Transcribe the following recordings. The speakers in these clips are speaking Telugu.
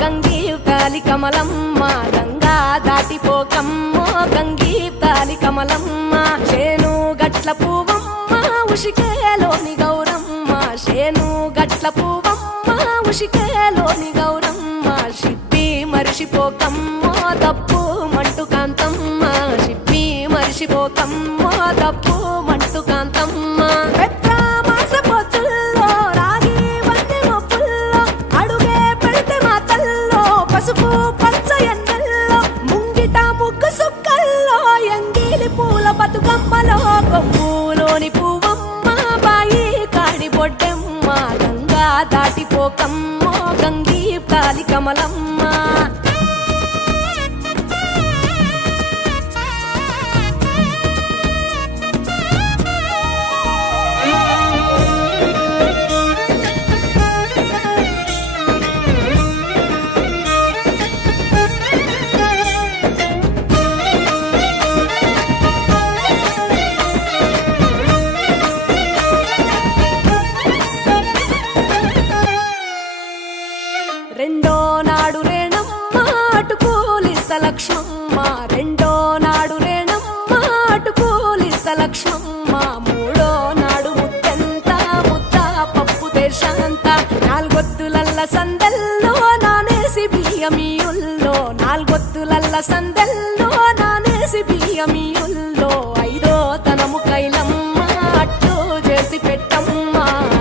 గంగీ తాలి కమలమ్మ గంగా దాటిపోకమ్మో గంగీ తాలి కమలమ్మ శేను గట్ల పువ్వమ్మ ఉషికేలోని గౌరమ్మ శేను గట్ల పువ్వమ్మ ఉషికేలోని గౌరమ్మ షిప్పి మరిషిపోకమ్మో తప్పు మంటు కాంతమ్మ షిప్పి మరిషిపోకమ్మో తప్పు మంటు కాంతమ్మ పసుపు పచ్చ ఎన్నెల్లో ముంగిట ముగ్గు సుక్కల్లో ఎంగిలి పూల బతుకమ్మలో కొమ్ములోని పువ్వమ్మ బాయి కాడి బొడ్డెమ్మ గంగా దాటిపోకమ్మో గంగీ తాలి కమలమ్మ రెండో నాడు రేణమ్మ అటుకూలిస్త లక్ష్మమ్మ రెండో నాడు రేణమ్మ అటుకూలిస్త లక్ష్మమ్మ మూడో నాడు ముత్తెంత ముద్ద పప్పు దేశంత నాలుగొత్తులల్ల సందెల్లో నానేసి బియ్యమియుల్లో నాలుగొత్తులల్ల సందెల్లో నానేసి బియ్యమియుల్లో ఐదో తనము కైలమ్మ అట్టు చేసి పెట్టమ్మ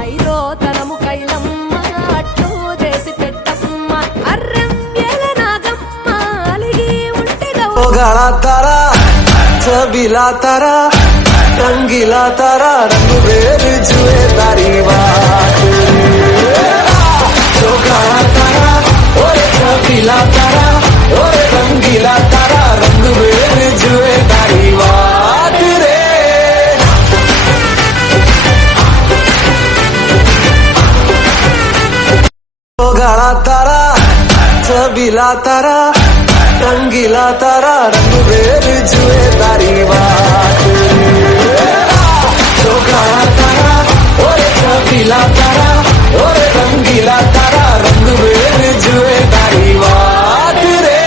ఐదో తనము కైలమ్మ అట్టు చేసి तारा छबीला तारा रंगीला तारा रंग बेर जुए तारी बात तारा और छबीला तारा और रंगीला तारा रंग बेर जुए तारी बात रे गाड़ा तारा छबीला तारा रंगीला तारा रंग बेर जुए तारी बात तारा और छबीला तारा और रंगीला तारा रंग बेर जुए तारी बात रे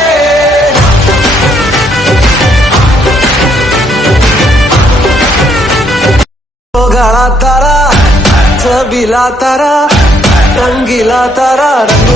गाड़ा तारा छबीला तारा रंगीला तारा रंग